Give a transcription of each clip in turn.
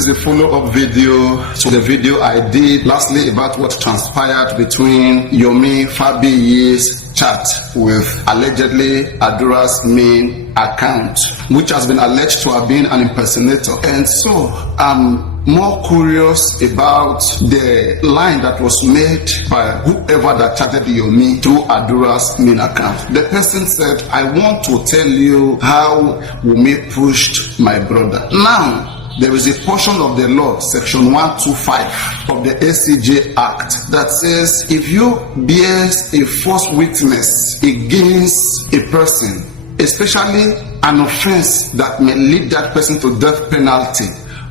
is a follow-up video to the video I did lastly about what transpired between Yomi Fabiyi's chat with allegedly Adura's main account, which has been alleged to have been an impersonator. And so I'm more curious about the line that was made by whoever that chatted Yomi through Adura's main account. The person said, I want to tell you how Wunmi pushed my brother. Now, there is a portion of the law, section 125 of the ACJ Act, that says if you bear a false witness against a person, especially an offense that may lead that person to death penalty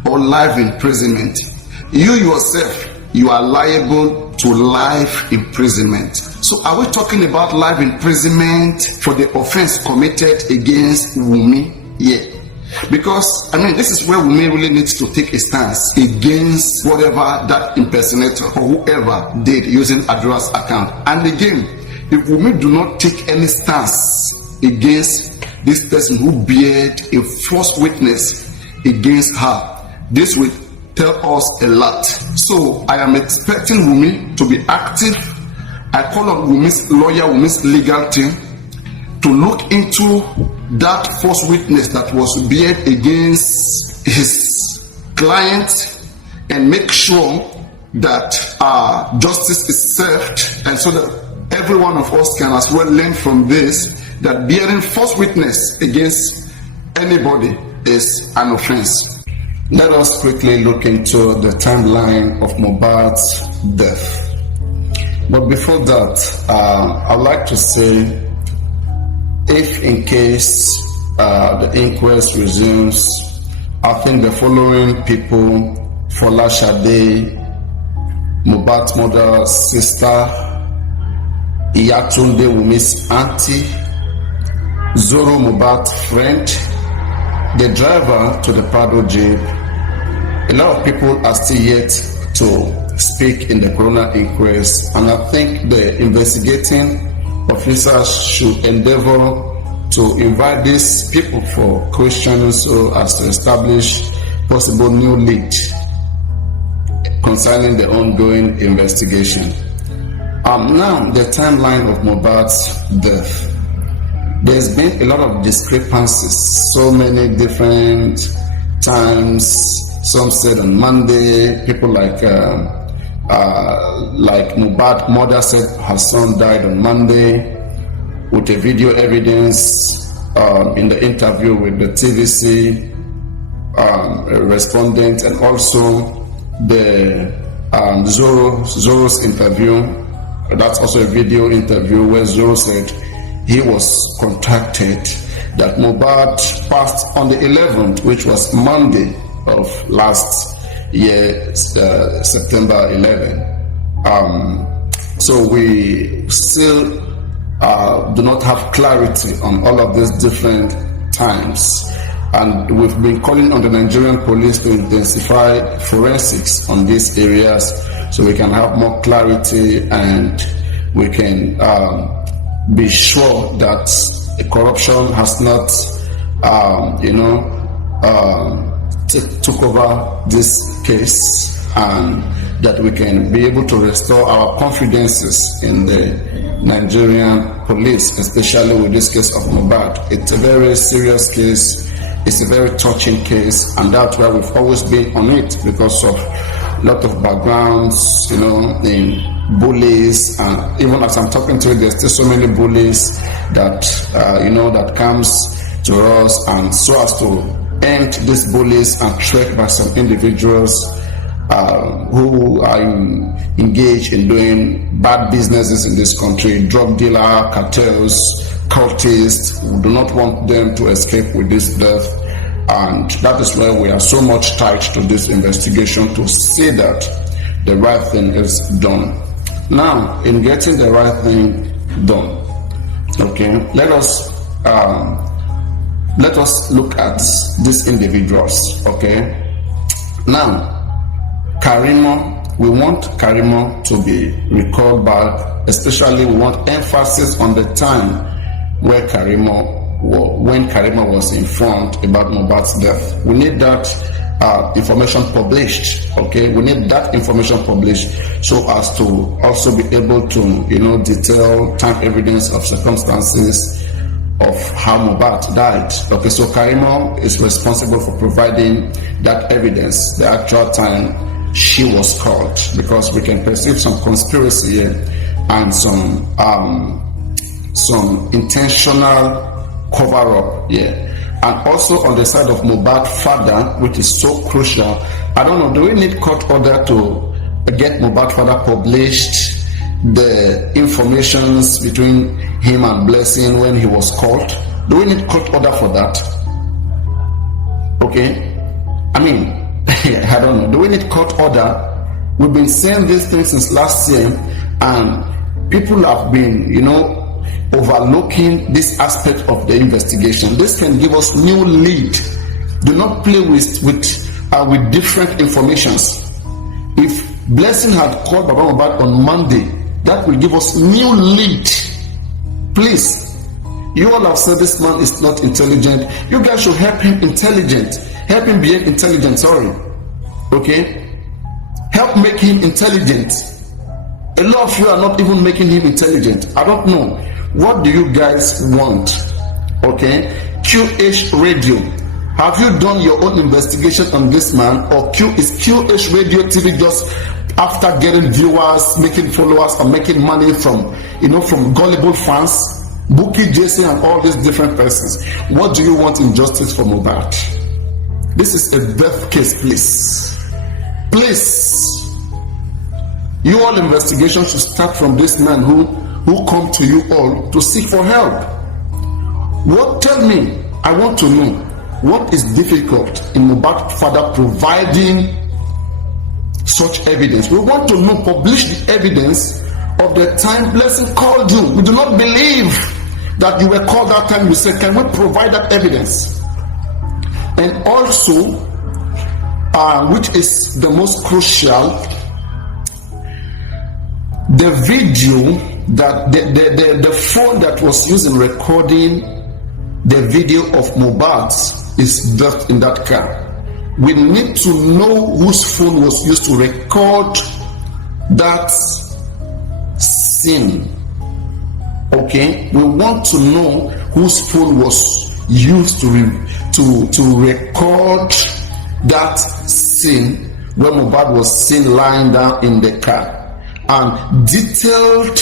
or life imprisonment, you yourself, you are liable to life imprisonment. So are we talking about life imprisonment for the offense committed against Wunmi? Yeah. Because, this is where Wunmi really needs to take a stance against whatever that impersonator or whoever did using Adura's account. And again, if Wunmi do not take any stance against this person who bared a false witness against her, this will tell us a lot. So I am expecting Wunmi to be active. I call on Wunmi's lawyer, Wunmi's legal team, to look into that false witness that was bared against his client and make sure that justice is served, and so that every one of us can as well learn from this, that bearing false witness against anybody is an offense. Let us quickly look into the timeline of Mohbad's death. But before that, I'd like to say, if in case the inquest resumes, I think the following people: Fola Shade, Mohbad's mother's sister, Iyatunde Wunmi's auntie, Zoro Mohbad's friend, the driver to the Prado Jeep. A lot of people are still yet to speak in the coroner inquest, and I think the investigating officers should endeavor to invite these people for questions so as to establish possible new lead concerning the ongoing investigation. Now, the timeline of Mohbad's death. There's been a lot of discrepancies, so many different times. Some said on Monday, people like Mohbad's mother said her son died on Monday, with a video evidence in the interview with the TVC respondent, and also the Zoro's interview. That's also a video interview where Zoro said he was contacted that Mohbad passed on the 11th, which was Monday of last year, September 11. So we still do not have clarity on all of these different times, and we've been calling on the Nigerian police to intensify forensics on these areas so we can have more clarity and we can be sure that corruption has not took over this case, and that we can be able to restore our confidences in the Nigerian police, especially with this case of Mohbad. It's a very serious case, it's a very touching case, and that's why we've always been on it, because of a lot of backgrounds, in bullies, and even as I'm talking to you, there's still so many bullies that that comes to us, and so as to end these bullies and threat by some individuals who are engaged in doing bad businesses in this country, drug dealer, cartels, cultists. We do not want them to escape with this death, and that is why we are so much tied to this investigation to see that the right thing is done. Now, in getting the right thing done, okay, let us look at these individuals, okay? Now, Karimo, we want Karimo to be recalled back, especially we want emphasis on the time where when Karimo was informed about Mohbad's death. We need that information published. Okay, we need that information published so as to also be able to, detail time evidence of circumstances of how Mohbad died. Okay, so Karimo is responsible for providing that evidence, the actual time she was called, because we can perceive some conspiracy here and some intentional cover-up here. And also on the side of Mohbad's father, which is so crucial, I don't know, do we need court order to get Mohbad's father published the informations between him and Blessing when he was called? Do we need court order for that? Okay, I mean, I don't know. Do we need court order? We've been saying these things since last year, and people have been, overlooking this aspect of the investigation. This can give us new lead. Do not play with different informations. If Blessing had called Baba Mohbad on Monday, that will give us new lead. Please, you all have said this man is not intelligent. You guys should help him help him behave intelligent. Okay, help make him intelligent. A lot of you are not even making him intelligent. I don't know. What do you guys want? Okay, QH Radio, have you done your own investigation on this man, or is QH Radio TV just after getting viewers, making followers, or making money from gullible fans, Buki, Jason, and all these different persons? What do you want in justice for Mohbad? This is a death case, please. You all investigation should start from this man who come to you all to seek for help. Tell me, I want to know, what is difficult in Mohbad's father providing such evidence? We want to know, publish the evidence of the time Blessing called you. We do not believe that you were called that time. You said, can we provide that evidence? And also, which is the most crucial, the video that the phone that was used in recording the video of Mohbad is left in that car. We need to know whose phone was used to record that scene. Okay, we want to know whose phone was used to record that scene where Mohbad was seen lying down in the car, and detailed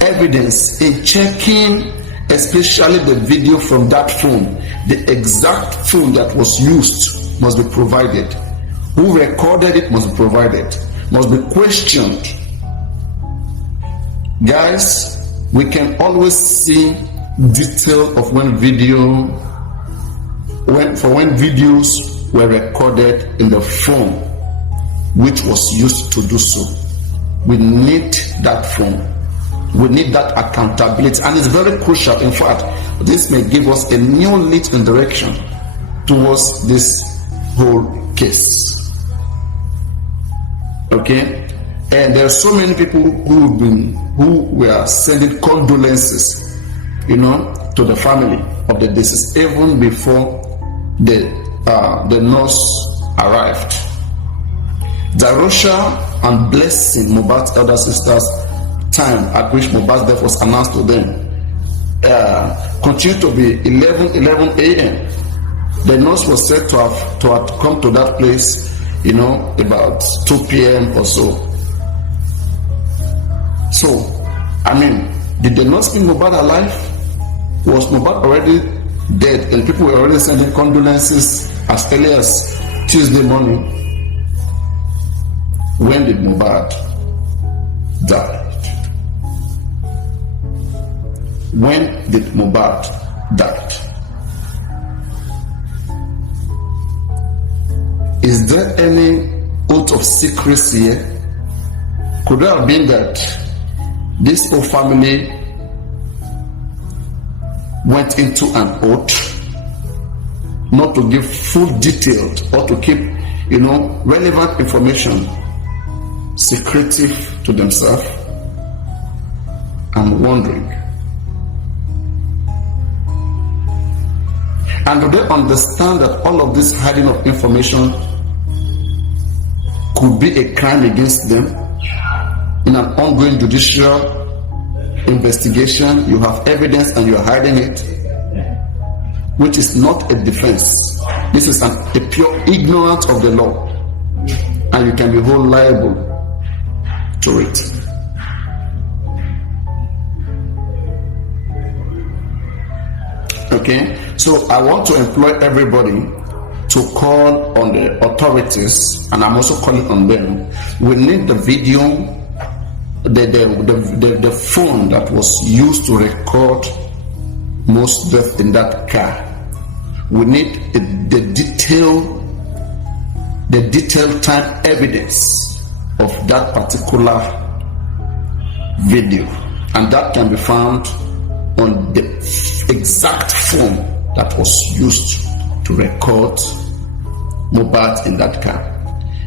evidence in checking, especially the video from that phone. The exact phone that was used must be provided. Who recorded it must be provided, must be questioned. Guys, we can always see detail of when videos were recorded in the phone which was used to do so. We need that phone. We need that accountability, and it's very crucial. In fact, this may give us a new lead in direction towards this whole case. Okay, and there are so many people who were sending condolences, to the family of the deceased even before the nurse arrived. Darosha and Blessing, Mohbad's elder sisters, time at which Mohbad's death was announced to them, continued to be 11 a.m. The nurse was said to have come to that place, about 2 p.m. or so. So, did the nurse think Mohbad alive? Was Mohbad already dead and people were already sending condolences as early as Tuesday morning? When did Mohbad die? When did Mohbad die? Is there any oath of secrecy here? Could there have been that this whole family went into an oath not to give full detailed or to keep, relevant information secretive to themselves? I'm wondering. And do they understand that all of this hiding of information could be a crime against them? In an ongoing judicial investigation, you have evidence and you are hiding it, which is not a defense. This is a pure ignorance of the law, and you can be held liable to it. Okay, so I want to employ everybody to call on the authorities, and I'm also calling on them. We need the video, the phone that was used to record most death in that car. We need the detailed time evidence of that particular video, and that can be found on the exact phone that was used to record Mohbad in that car.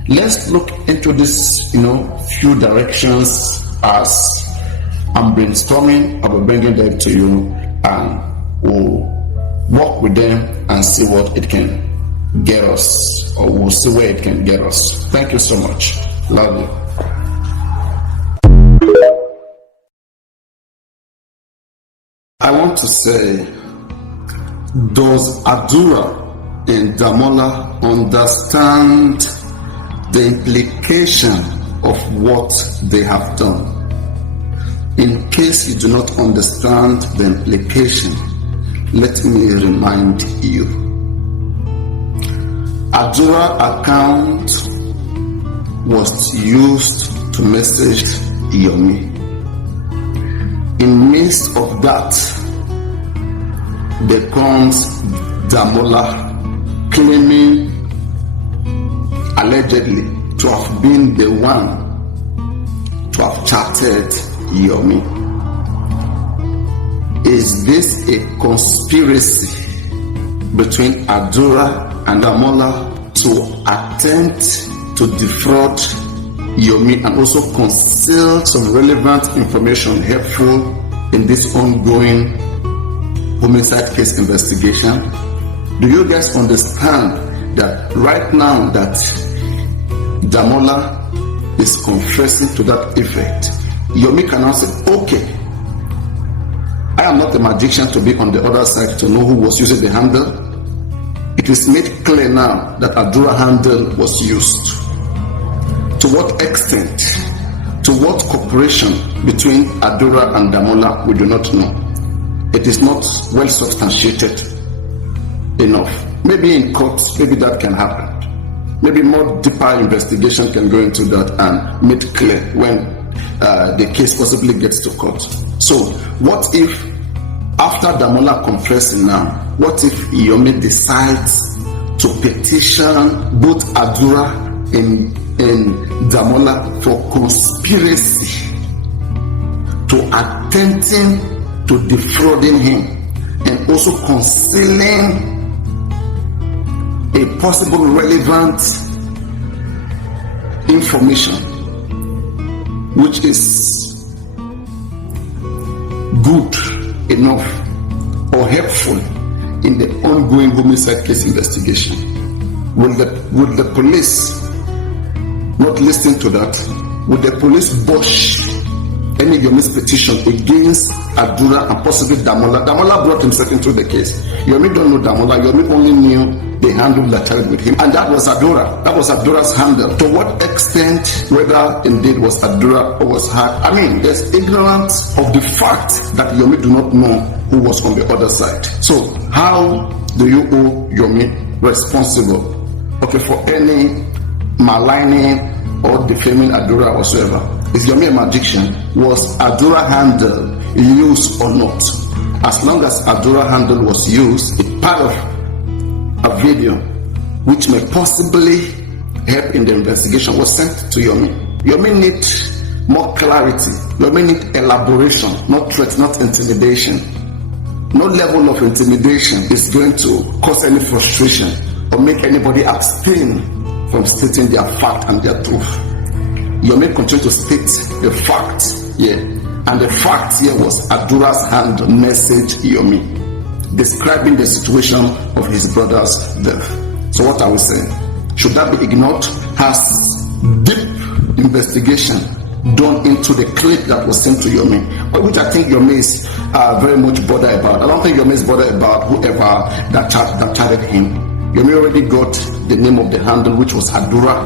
Let's look into this, few directions as I'm brainstorming. I will bring them to you, and we'll work with them and see what it can get us, or we'll see where it can get us. Thank you so much. Love you. I want to say, does Adura and Damola understand the implication of what they have done? In case you do not understand the implication, let me remind you. Adura account was used to message Yomi. In midst of that, there comes Damola claiming allegedly to have been the one to have chatted Yomi. Is this a conspiracy between Adura and Damola to attempt to defraud Yomi and also conceal some relevant information helpful in this ongoing homicide case investigation? Do you guys understand that right now that Damola is confessing to that effect, Yomi can now say, okay, I am not a magician to be on the other side to know who was using the handle. It is made clear now that Adura handle was used. To what extent, to what cooperation between Adura and Damola, we do not know. It is not well substantiated enough. Maybe in court, maybe that can happen. Maybe more deeper investigation can go into that and make clear when the case possibly gets to court. So what if, after Damola confessing now, what if Yomi decides to petition both Adura and Damola for conspiracy to attempting to defrauding him and also concealing a possible relevant information which is good enough or helpful in the ongoing homicide case investigation? Will the police not listen to that? Would the police bush any Yomi's petition against Adura and possibly Damola? Damola brought himself into the case. Yomi don't know Damola. Yomi only knew the handle that held with him, and that was Adura. That was Adura's handle. To what extent, whether indeed was Adura or was her, I mean, there's ignorance of the fact that Yomi do not know who was on the other side. So how do you hold Yomi responsible, okay, for any maligning or defaming Adura or whatsoever? Is Yomi a magician? Was Adura handle used or not? As long as Adura handle was used, it's part of a video which may possibly help in the investigation was sent to Yomi. Yomi needs more clarity. Yomi needs elaboration, not threat, not intimidation. No level of intimidation is going to cause any frustration or make anybody abstain from stating their fact and their truth. Yomi continued to state the fact here, and the fact here was Adura's hand message Yomi. describing the situation of his brother's death. So what are we saying? Should that be ignored? Has deep investigation done into the clip that was sent to Yomi, which I think Yomi is very much bothered about. I don't think Yomi is bothered about whoever that targeted him. Yomi already got the name of the handle, which was Adura,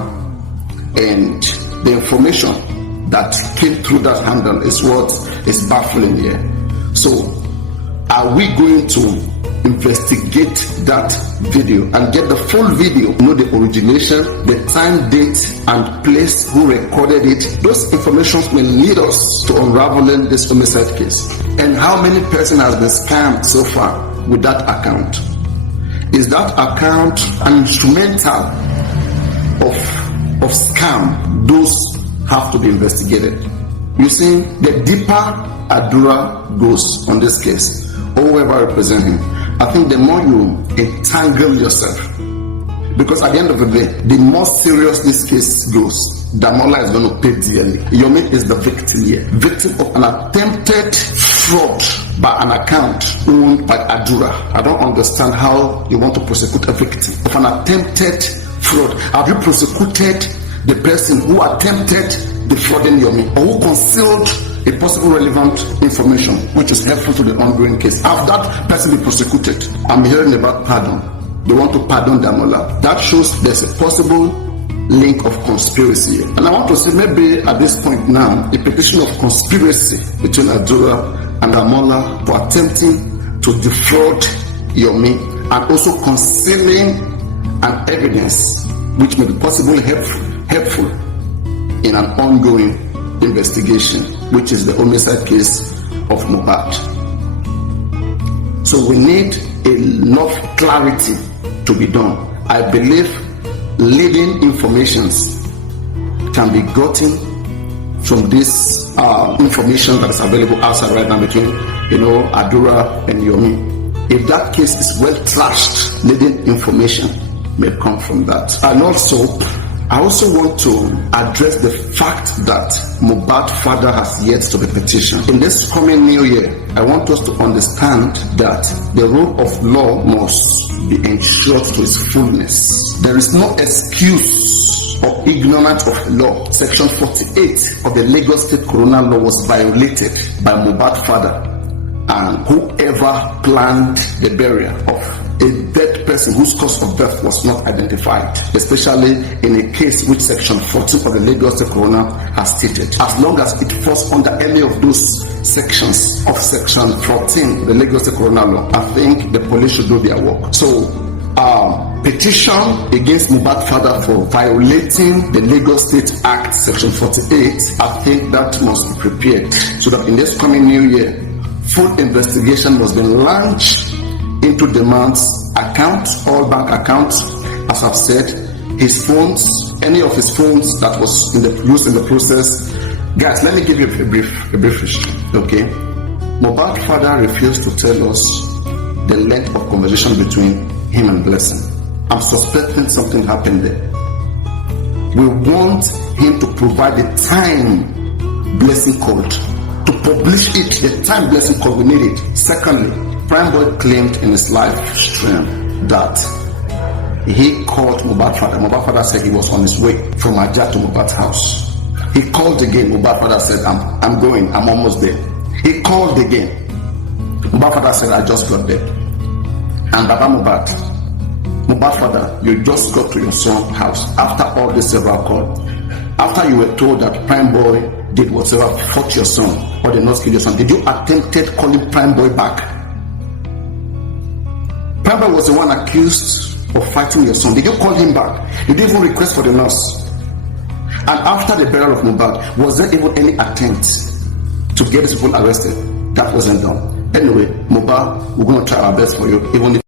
and the information that came through that handle is what is baffling here. So, are we going to investigate that video and get the full video, know the origination, the time, date, and place, who recorded it? Those informations may lead us to unraveling this homicide case. And how many persons has been scammed so far with that account? Is that account an instrumental of scam? Those have to be investigated. You see, the deeper Adura goes on this case, or whoever represents him, I think the more you entangle yourself, because at the end of the day, the more serious this case goes, Damola is going to pay dearly. Yomi is the victim here, victim of an attempted fraud by an account owned by Adura. I don't understand how you want to prosecute a victim of an attempted fraud. Have you prosecuted the person who attempted defrauding Yomi, or who concealed a possible relevant information which is helpful to the ongoing case? Have that person been prosecuted? I'm hearing about pardon. They want to pardon Damola. That shows there's a possible link of conspiracy. And I want to say, maybe at this point now, a petition of conspiracy between Adura and Damola for attempting to defraud Yomi, and also concealing an evidence which may be possibly helpful in an ongoing investigation, which is the homicide case of Mohbad. So we need enough clarity to be done. I believe leading informations can be gotten from this information that is available outside right now between, Adura and Yomi. If that case is well trashed, leading information may come from that. And I also want to address the fact that Mohbad's father has yet to be petitioned. In this coming new year, I want us to understand that the rule of law must be ensured to its fullness. There is no excuse or ignorance of law. Section 48 of the Lagos State Corona Law was violated by Mohbad's father and whoever planned the burial of a dead person whose cause of death was not identified, especially in a case which Section 14 of the Lagos State Corona has stated. As long as it falls under any of those sections of Section 14 of the Lagos State Corona Law, I think the police should do their work. So, petition against Mohbad's father for violating the Lagos State Act Section 48, I think that must be prepared so that in this coming new year, full investigation must be launched into the man's accounts, all bank accounts. As I've said, his phones, any of his phones that was used in the process. Guys, let me give you a brief history, okay? Mohbad's father refused to tell us the length of conversation between him and Blessing. I'm suspecting something happened there. We want him to provide the time Blessing called, to publish it, the time Blessing called. We need it. Secondly, Prime Boy claimed in his live stream that he called Mohbad's father. Mohbad's father said he was on his way from Ajah to Mohbad's house. He called again. Mohbad's father said, I'm going, I'm almost there. He called again. Mohbad's father said, I just got there. And Baba Mohbad's father, you just got to your son's house after all this several calls. After you were told that Prime Boy did whatever, fought your son, or did not kill your son, did you attempted calling Prime Boy back? Prime Boy was the one accused of fighting your son. Did you call him back? Did you even request for the nurse? And after the burial of Mohbad, was there even any attempt to get these people arrested? That wasn't done. Anyway, Mohbad, we're going to try our best for you, even if